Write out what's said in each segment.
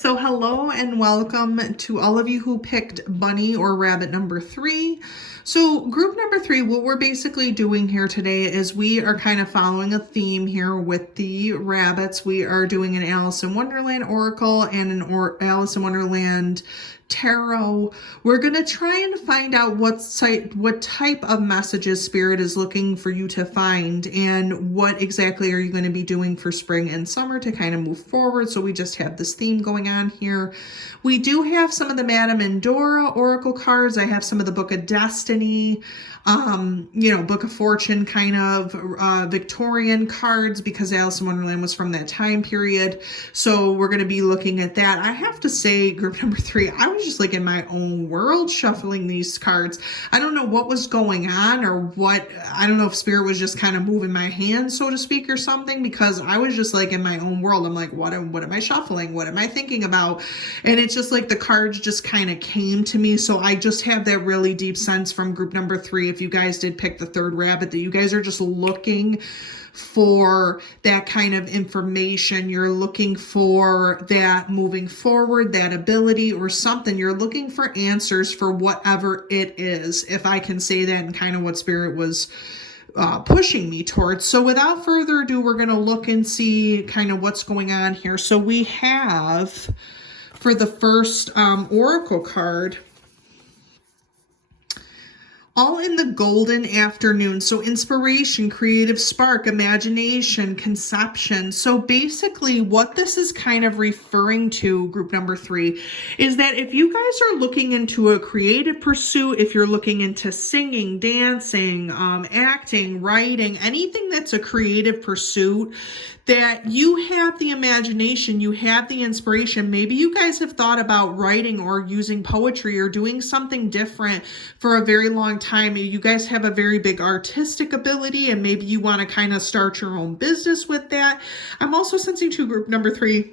So hello and welcome to all of you who picked bunny or rabbit number 3. So group number 3, what we're basically doing here today is we are kind of following a theme here with the rabbits. We are doing an Alice in Wonderland oracle and an Alice in Wonderland tarot. We're going to try and find out what type of messages Spirit is looking for you to find, and what exactly are you going to be doing for spring and summer to kind of move forward. So we just have this theme going on here. We do have some of the Madame and Dora oracle cards. I have some of the Book of Destiny, Book of Fortune kind of Victorian cards, because Alice in Wonderland was from that time period. So we're going to be looking at that. I have to say, group number 3, I was just like in my own world shuffling these cards. I don't know what was going on, or what, I don't know if Spirit was just kind of moving my hand, so to speak, or something, because I was just like in my own world. I'm like, what am I shuffling? What am I thinking about? And it's just like the cards just kind of came to me. So I just have that really deep sense from group number 3. If you guys did pick the third rabbit, that you guys are just looking for that kind of information. You're looking for that moving forward, that ability or something. You're looking for answers for whatever it is, if I can say that, and kind of what Spirit was pushing me towards. So without further ado, we're going to look and see kind of what's going on here. So we have, for the first oracle card, all in the golden afternoon. So inspiration, creative spark, imagination, conception. So basically what this is kind of referring to, group number 3, is that if you guys are looking into a creative pursuit, if you're looking into singing, dancing, acting, writing, anything that's a creative pursuit, that you have the imagination, you have the inspiration. Maybe you guys have thought about writing or using poetry or doing something different for a very long time. You guys have a very big artistic ability, and maybe you want to kind of start your own business with that. I'm also sensing to group number 3,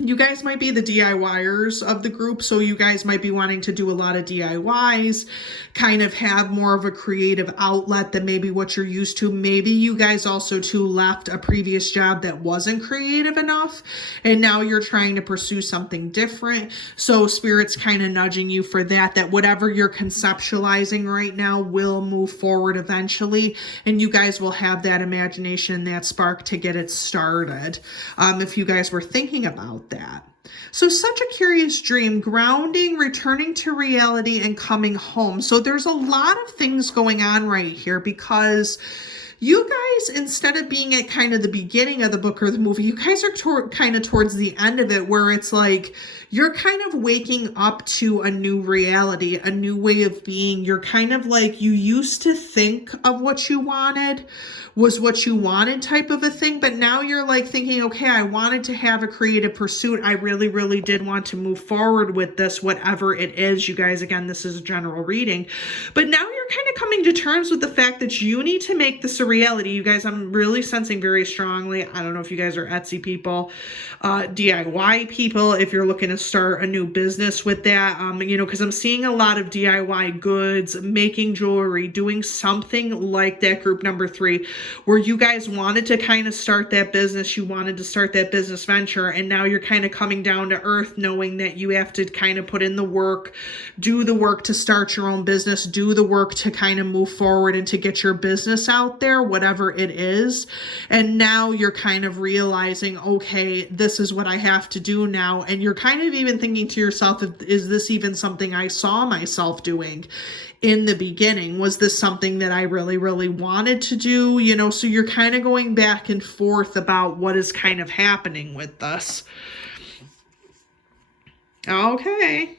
you guys might be the DIYers of the group, so you guys might be wanting to do a lot of DIYs, kind of have more of a creative outlet than maybe what you're used to. Maybe you guys also too left a previous job that wasn't creative enough, and now you're trying to pursue something different. So Spirit's kind of nudging you for that whatever you're conceptualizing right now will move forward eventually, and you guys will have that imagination, that spark to get it started. If you guys were thinking about that. So such a curious dream, grounding, returning to reality, and coming home. So there's a lot of things going on right here, because you guys, instead of being at kind of the beginning of the book or the movie, you guys are kind of towards the end of it, where it's like you're kind of waking up to a new reality, a new way of being. You're kind of like, you used to think of what you wanted was what you wanted type of a thing, but now you're like thinking, okay, I wanted to have a creative pursuit. I really, really did want to move forward with this, whatever it is. You guys, again, this is a general reading, but now you're kind of coming to terms with the fact that you need to make this a reality. You guys, I'm really sensing very strongly, I don't know if you guys are Etsy people, DIY people, if you're looking to start a new business with that, because I'm seeing a lot of DIY goods, making jewelry, doing something like that, group number 3, where you guys wanted to kind of start that business, you wanted to start that business venture, and now you're kind of coming down to earth, knowing that you have to kind of put in the work, do the work to start your own business, do the work to kind of move forward and to get your business out there, whatever it is. And now you're kind of realizing, okay, this is what I have to do now. And you're kind of even thinking to yourself, is this even something I saw myself doing in the beginning? Was this something that I really, really wanted to do? So you're kind of going back and forth about what is kind of happening with this. Okay,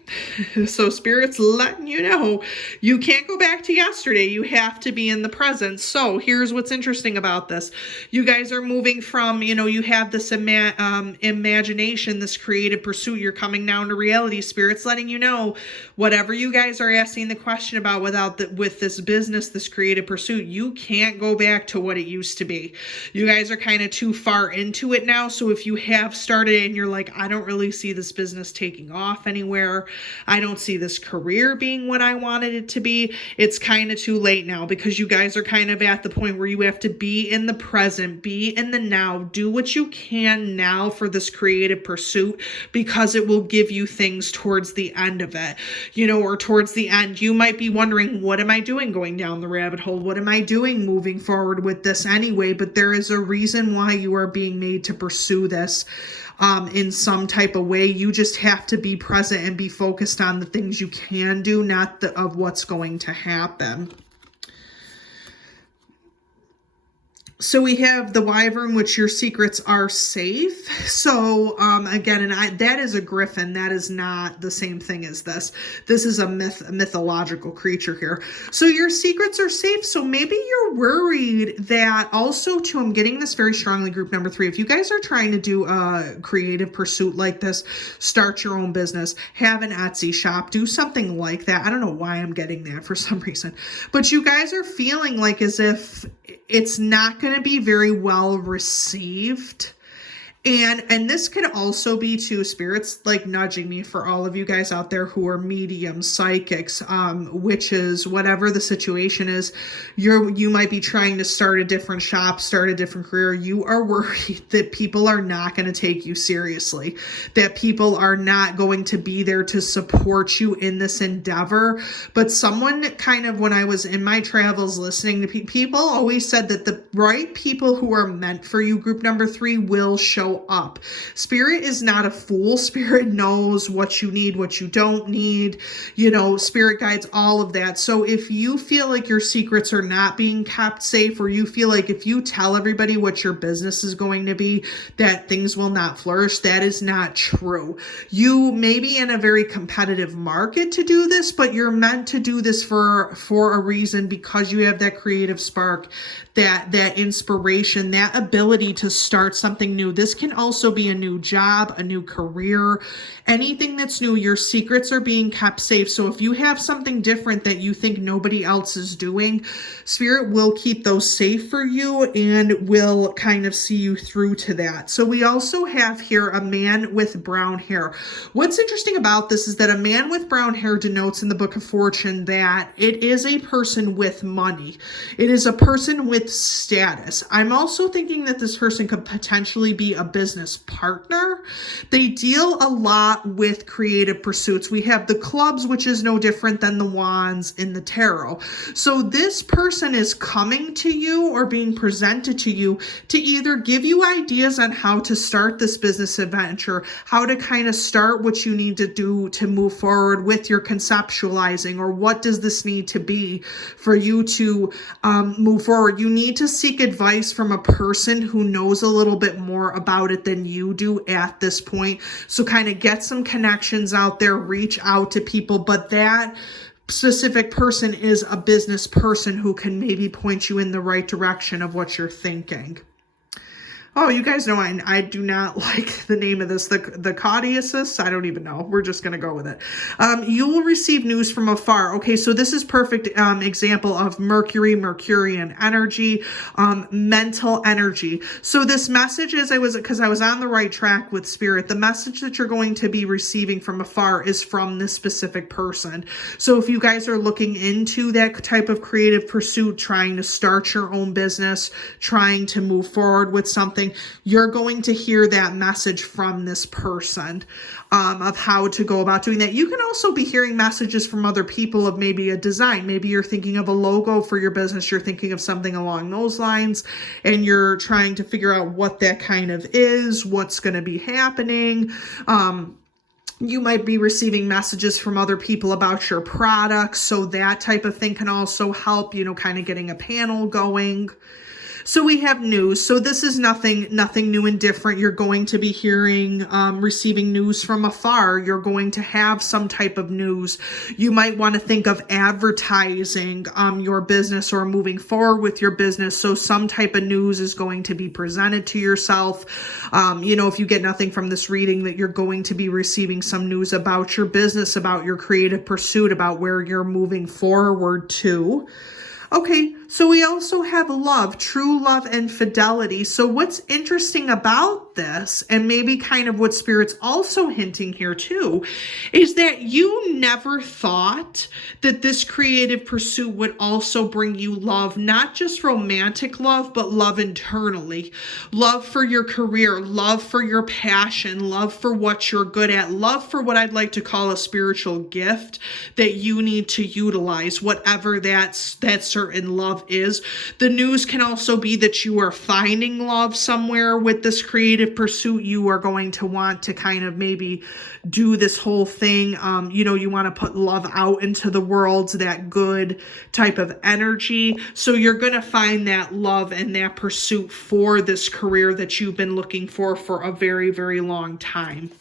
so Spirit's letting you know you can't go back to yesterday. You have to be in the present. So here's what's interesting about this. You guys are moving from, you have this imagination, this creative pursuit. You're coming down to reality. Spirit's letting you know whatever you guys are asking the question about with this business, this creative pursuit, you can't go back to what it used to be. You guys are kind of too far into it now. So if you have started and you're like, I don't really see this business taking taking off anywhere. I don't see this career being what I wanted it to be. It's kind of too late now because you guys are kind of at the point where you have to be in the present, be in the now, do what you can now for this creative pursuit, because it will give you things towards the end of it, or towards the end. You might be wondering, what am I doing going down the rabbit hole? What am I doing moving forward with this anyway? But there is a reason why you are being made to pursue this in some type of way. You just have to be present and be focused on the things you can do, not of what's going to happen. So we have the Wyvern, which your secrets are safe. So again, that is a griffin. That is not the same thing as this. This is a mythological creature here. So your secrets are safe. So maybe you're worried that also too, I'm getting this very strongly, group number 3. If you guys are trying to do a creative pursuit like this, start your own business, have an Etsy shop, do something like that. I don't know why I'm getting that for some reason, but you guys are feeling like as if it's not going to be very well received. And this could also be too, spirits like nudging me for all of you guys out there who are mediums, psychics, witches, whatever the situation is. You might be trying to start a different shop, start a different career. You are worried that people are not going to take you seriously, that people are not going to be there to support you in this endeavor. But someone kind of, when I was in my travels listening to people, always said that the right people who are meant for you, group number 3, will show up. Spirit is not a fool. Spirit knows what you need, what you don't need, spirit guides, all of that. So if you feel like your secrets are not being kept safe, or you feel like if you tell everybody what your business is going to be, that things will not flourish, that is not true. You may be in a very competitive market to do this, but you're meant to do this for a reason, because you have that creative spark, that inspiration, that ability to start something new. This can also be a new job, a new career, anything that's new. Your secrets are being kept safe. So if you have something different that you think nobody else is doing, Spirit will keep those safe for you and will kind of see you through to that. So we also have here a man with brown hair. What's interesting about this is that a man with brown hair denotes in the Book of Fortune that it is a person with money. It is a person with status. I'm also thinking that this person could potentially be a business partner. They deal a lot with creative pursuits. We have the clubs, which is no different than the wands in the tarot. So this person is coming to you or being presented to you to either give you ideas on how to start this business adventure, how to kind of start what you need to do to move forward with your conceptualizing, or what does this need to be for you to move forward. You need to seek advice from a person who knows a little bit more about it than you do at this point. So kind of get some connections out there, reach out to people, but that specific person is a business person who can maybe point you in the right direction of what you're thinking. Oh, you guys know I do not like the name of this, the Caudiasis. I don't even know. We're just going to go with it. You will receive news from afar. Okay, so this is perfect example of Mercurian energy, mental energy. So this message is, because I was on the right track with Spirit, the message that you're going to be receiving from afar is from this specific person. So if you guys are looking into that type of creative pursuit, trying to start your own business, trying to move forward with something, you're going to hear that message from this person of how to go about doing that. You can also be hearing messages from other people of maybe a design. Maybe you're thinking of a logo for your business. You're thinking of something along those lines, and you're trying to figure out what that kind of is, what's going to be happening. You might be receiving messages from other people about your products. So that type of thing can also help, kind of getting a panel going. So we have news. So this is nothing new and different. You're going to be hearing, receiving news from afar. You're going to have some type of news. You might want to think of advertising your business or moving forward with your business. So some type of news is going to be presented to yourself. If you get nothing from this reading, that you're going to be receiving some news about your business, about your creative pursuit, about where you're moving forward to. Okay, So we also have love, true love and fidelity. So what's interesting about this, and maybe kind of what Spirit's also hinting here too, is that you never thought that this creative pursuit would also bring you love, not just romantic love, but love internally. Love for your career, love for your passion, love for what you're good at, love for what I'd like to call a spiritual gift that you need to utilize, whatever that certain love is. The news can also be that you are finding love somewhere with this creative pursuit. You are going to want to kind of maybe do this whole thing. You want to put love out into the world, that good type of energy. So you're going to find that love and that pursuit for this career that you've been looking for a very, very long time.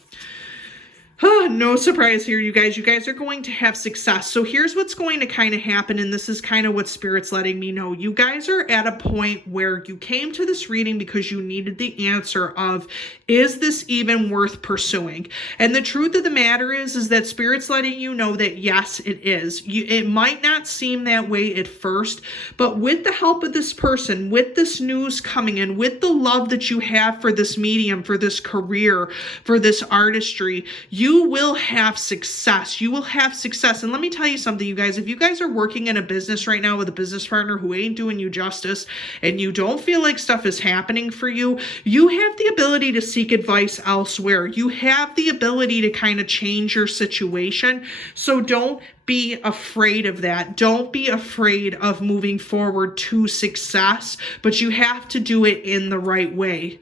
No surprise here, you guys. You guys are going to have success. So here's what's going to kind of happen, and this is kind of what Spirit's letting me know. You guys are at a point where you came to this reading because you needed the answer of, is this even worth pursuing? And the truth of the matter is that Spirit's letting you know that yes, it is. It might not seem that way at first, but with the help of this person, with this news coming in, with the love that you have for this medium, for this career, for this artistry, you will have success. You will have success. And let me tell you something, you guys. If you guys are working in a business right now with a business partner who ain't doing you justice and you don't feel like stuff is happening for you, you have the ability to seek advice elsewhere. You have the ability to kind of change your situation. So don't be afraid of that. Don't be afraid of moving forward to success, but you have to do it in the right way.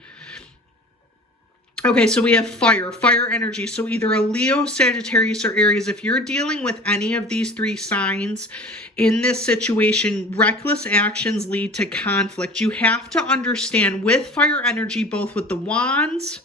Okay, so we have fire energy. So either a Leo, Sagittarius, or Aries. If you're dealing with any of these three signs in this situation, reckless actions lead to conflict. You have to understand with fire energy, both with the wands,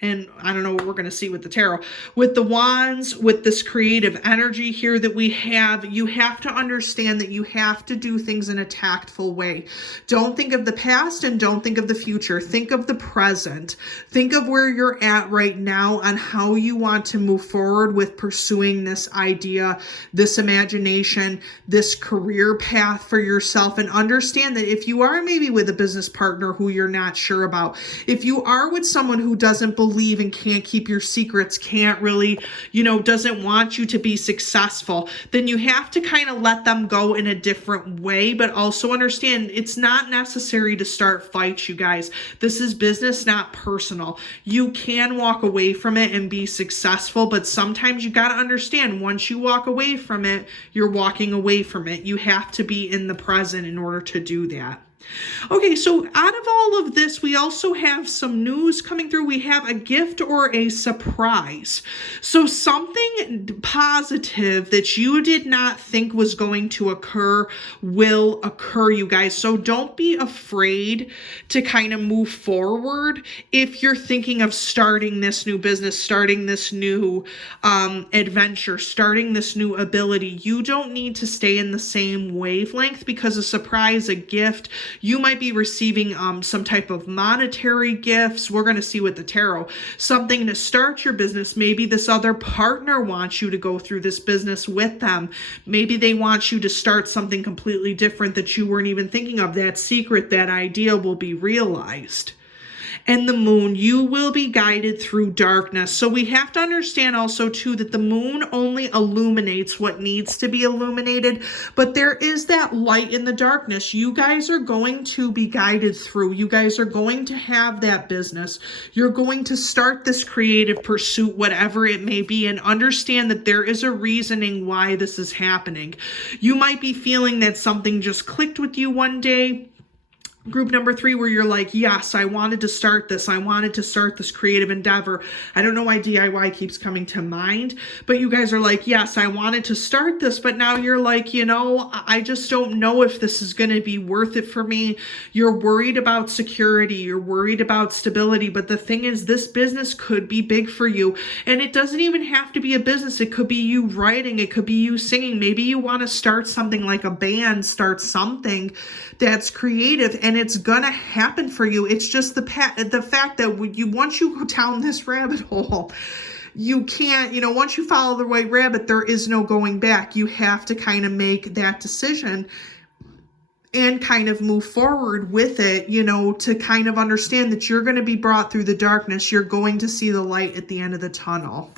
and I don't know what we're going to see with the tarot, with the wands, with this creative energy here that we have, you have to understand that you have to do things in a tactful way. Don't think of the past and don't think of the future. Think of the present. Think of where you're at right now and how you want to move forward with pursuing this idea, this imagination, this career path for yourself, and understand that if you are maybe with a business partner who you're not sure about, if you are with someone who doesn't believe and can't keep your secrets, can't really, doesn't want you to be successful, then you have to kind of let them go in a different way, but also understand it's not necessary to start fights, you guys. This is business, not personal. You can walk away from it and be successful, but sometimes you got to understand once you walk away from it, you're walking away from it. You have to be in the present in order to do that. Okay, so out of all of this, we also have some news coming through. We have a gift or a surprise. So something positive that you did not think was going to occur will occur, you guys. So don't be afraid to kind of move forward if you're thinking of starting this new business, starting this new adventure, starting this new ability. You don't need to stay in the same wavelength, because a surprise, a gift, you might be receiving some type of monetary gifts. We're going to see with the tarot, something to start your business. Maybe this other partner wants you to go through this business with them. Maybe they want you to start something completely different that you weren't even thinking of. That secret, that idea will be realized. And the moon, you will be guided through darkness. So we have to understand also too that the moon only illuminates what needs to be illuminated, but there is that light in the darkness. You guys are going to be guided through. You guys are going to have that business. You're going to start this creative pursuit, whatever it may be, and understand that there is a reasoning why this is happening. You might be feeling that something just clicked with you one day. Group number 3, where you're like, yes, I wanted to start this. I wanted to start this creative endeavor. I don't know why DIY keeps coming to mind, but you guys are like, yes, I wanted to start this, but now you're like, I just don't know if this is going to be worth it for me. You're worried about security. You're worried about stability. But the thing is, this business could be big for you. And it doesn't even have to be a business. It could be you writing. It could be you singing. Maybe you want to start something like a band, start something that's creative, and it's gonna happen for you. It's just the fact that once you go down this rabbit hole, you can't, once you follow the white rabbit, there is no going back. You have to kind of make that decision. and kind of move forward with it, you know, to kind of understand that you're going to be brought through the darkness. You're going to see the light at the end of the tunnel.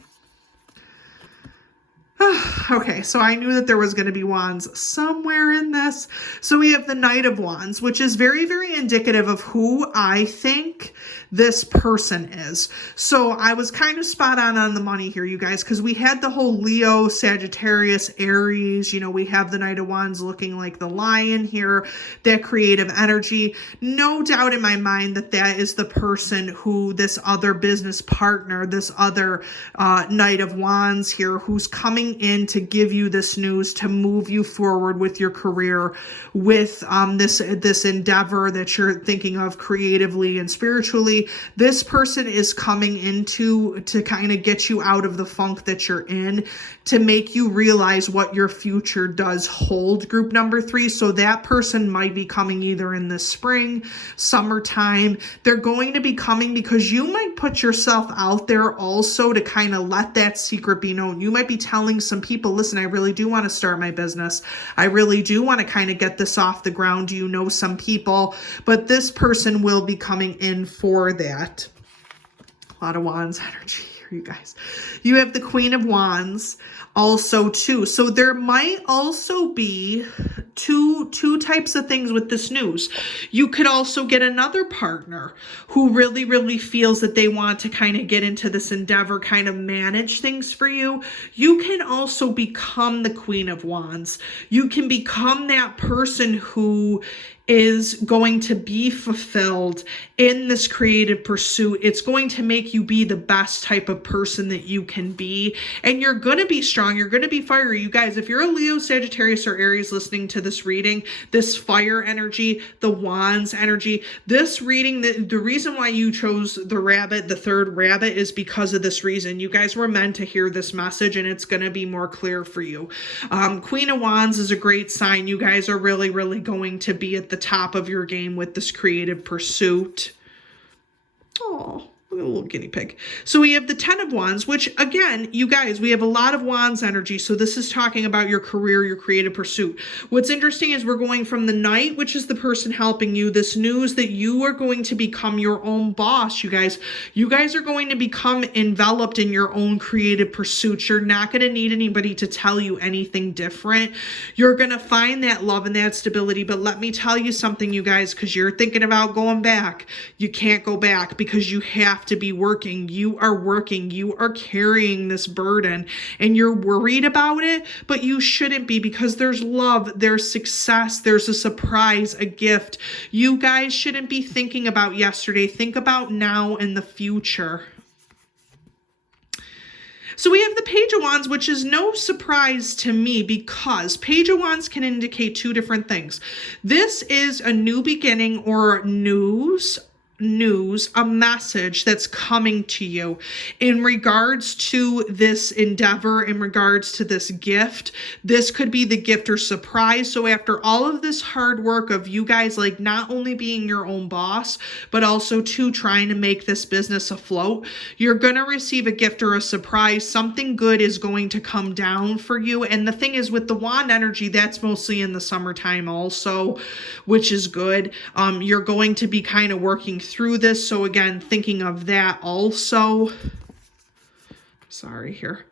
Okay, so I knew that there was going to be wands somewhere in this. So we have the Knight of Wands, which is very, very indicative of who I think this person is. So I was kind of spot on the money here, you guys, because we had the whole Leo, Sagittarius, Aries, you know, we have the Knight of Wands looking like the lion here, that creative energy. No doubt in my mind that that is the person who this other business partner, this other Knight of Wands here, who's coming in to give you this news, to move you forward with your career, with this endeavor that you're thinking of creatively and spiritually. This person is coming into to kind of get you out of the funk that you're in, to make you realize what your future does hold, group number 3. So that person might be coming either in the spring, summertime. They're going to be coming because you might put yourself out there also to kind of let that secret be known. You might be telling some people, listen, I really do want to start my business. I really do want to kind of get this off the ground. You know some people, but this person will be coming in for that. A lot of Wands energy here, you guys. You have the Queen of Wands also too. So there might also be two types of things with this news. You could also get another partner who really, really feels that they want to kind of get into this endeavor, kind of manage things for you. You can also become the Queen of Wands. You can become that person who is going to be fulfilled in this creative pursuit. It's going to make you be the best type of person that you can be. And you're going to be strong. You're going to be fiery. You guys, if you're a Leo, Sagittarius, or Aries listening to this reading, this fire energy, the Wands energy, this reading, the reason why you chose the rabbit, the third rabbit, is because of this reason. You guys were meant to hear this message, and it's going to be more clear for you. Queen of Wands is a great sign. You guys are really, really going to be at the top of your game with this creative pursuit. Oh, look at a little guinea pig. So we have the Ten of Wands, which again, you guys, we have a lot of Wands energy. So this is talking about your career, your creative pursuit. What's interesting is we're going from the Knight, which is the person helping you, this news that you are going to become your own boss, you guys. You guys are going to become enveloped in your own creative pursuits. You're not going to need anybody to tell you anything different. You're going to find that love and that stability. But let me tell you something, you guys, because you're thinking about going back. You can't go back because you have to be working. You are working. You are carrying this burden and you're worried about it, but you shouldn't be, because there's love, there's success, there's a surprise, a gift. You guys shouldn't be thinking about yesterday. Think about now and the future. So we have the Page of Wands, which is no surprise to me because Page of Wands can indicate two different things. This is a new beginning or news, a message that's coming to you in regards to this endeavor, in regards to this gift. This could be the gift or surprise. So after all of this hard work of you guys, like not only being your own boss, but also too trying to make this business afloat, you're going to receive a gift or a surprise. Something good is going to come down for you. And the thing is, with the wand energy, that's mostly in the summertime also, which is good. You're going to be kind of working through this. So again, thinking of that also. Sorry here.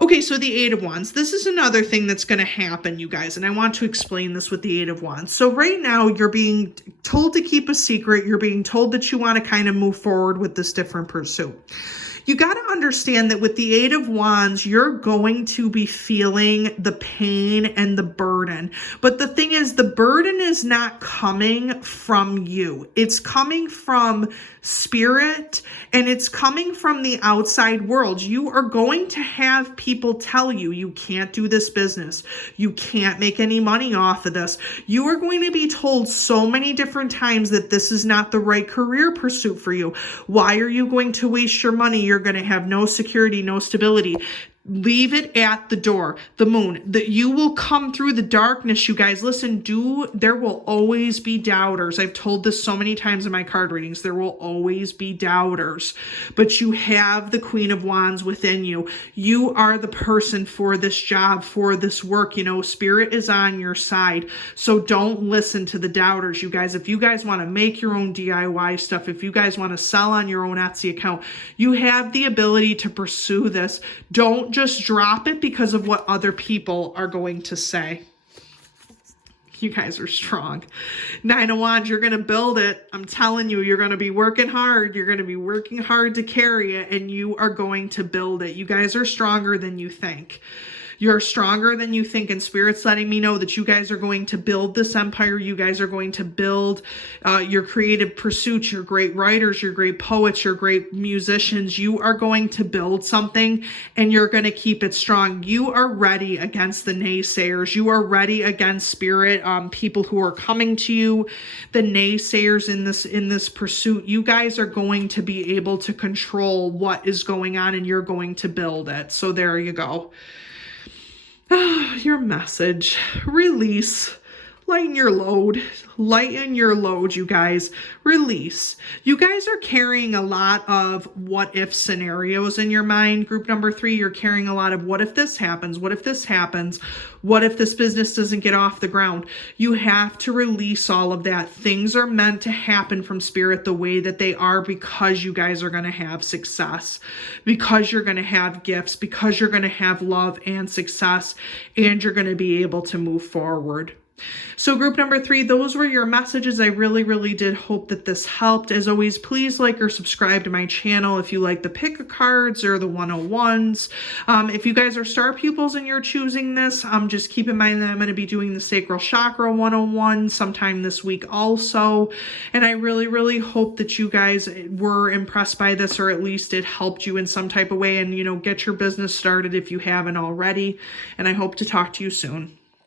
Okay, so the Eight of Wands. This is another thing that's going to happen, you guys, and I want to explain this with the Eight of Wands. So right now, you're being told to keep a secret. You're being told that you want to kind of move forward with this different pursuit. You got to understand that with the Eight of Wands, you're going to be feeling the pain and the burden. But the thing is, the burden is not coming from you. It's coming from spirit, and it's coming from the outside world. You are going to have people tell you, you can't do this business. You can't make any money off of this. You are going to be told so many different times that this is not the right career pursuit for you. Why are you going to waste your money? You're going to have no security, no stability. Leave it at the door. The moon, that you will come through the darkness, you guys. Listen, there will always be doubters. I've told this so many times in my card readings. There will always be doubters, but you have the Queen of Wands within you. You are the person for this job, for this work. You know, Spirit is on your side. So don't listen to the doubters, you guys. If you guys want to make your own DIY stuff, if you guys want to sell on your own Etsy account, you have the ability to pursue this. Don't just drop it because of what other people are going to say. You guys are strong. Nine of Wands, you're going to build it. I'm telling you, you're going to be working hard. You're going to be working hard to carry it, and you are going to build it. You guys are stronger than you think. You're stronger than you think, and Spirit's letting me know that you guys are going to build this empire. You guys are going to build your creative pursuits. You're great writers, you're great poets, you're great musicians. You are going to build something, and you're going to keep it strong. You are ready against the naysayers. You are ready against Spirit, people who are coming to you, the naysayers in this pursuit. You guys are going to be able to control what is going on, and you're going to build it. So there you go. Your message. Release. Lighten your load. Lighten your load, you guys. Release. You guys are carrying a lot of what if scenarios in your mind. Group number 3, you're carrying a lot of what if this happens? What if this happens? What if this business doesn't get off the ground? You have to release all of that. Things are meant to happen from Spirit the way that they are, because you guys are going to have success, because you're going to have gifts, because you're going to have love and success, and you're going to be able to move forward. So group number 3, those were your messages. I really, really did hope that this helped. As always, please like or subscribe to my channel if you like the pick a cards or the 101s. If you guys are star pupils and you're choosing this, just keep in mind that I'm going to be doing the Sacral Chakra 101 sometime this week also. And I really, really hope that you guys were impressed by this, or at least it helped you in some type of way, and, you know, get your business started if you haven't already. And I hope to talk to you soon.